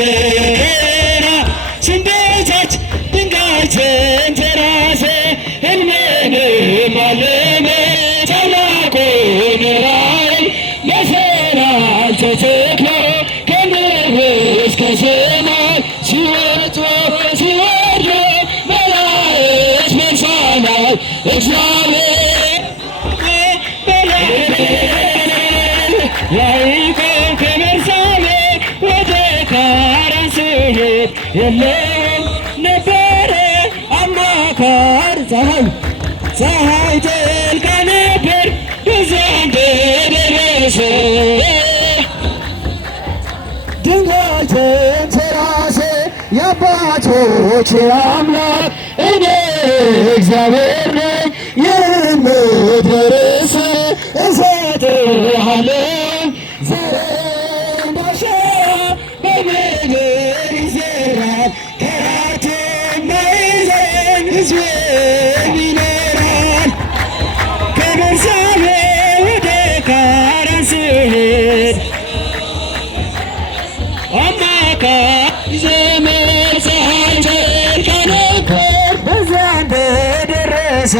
ዘራ ስንዴታች ድንጋይ ተንተራሰ ሕልምንም አለመ ታላቁን ራእይ መሰላል ተተክሎ ከምድር እስከ ሰማይ ሲወጡ ሲወርዱ መላእክት በሰማይ እግዚአብሔር ያዕቆብ ከቤርሳቤህ ወደ ካራን ሲሄድ የለውም ነበረ አማካር ፀሐይ ጠልቃ ነበር በዚያ እንደደረሰ ድንጋይ ተንተራሰ የአባቶች አምላክ እኔ እግዚአብሔር ነኝ ይህን ምድር ርስት እሰጥሃለሁ ዘር እንደ አሸዋ በምድር ይዘራል ከራት የማይዘን ሕዝብም ይኖራል ከቤርሳቤህ ወደ ካራን ሲሄድ አማካይ ዘመን ፀሐይ ጠልቃ ነበር በዚያ እንደደረሰ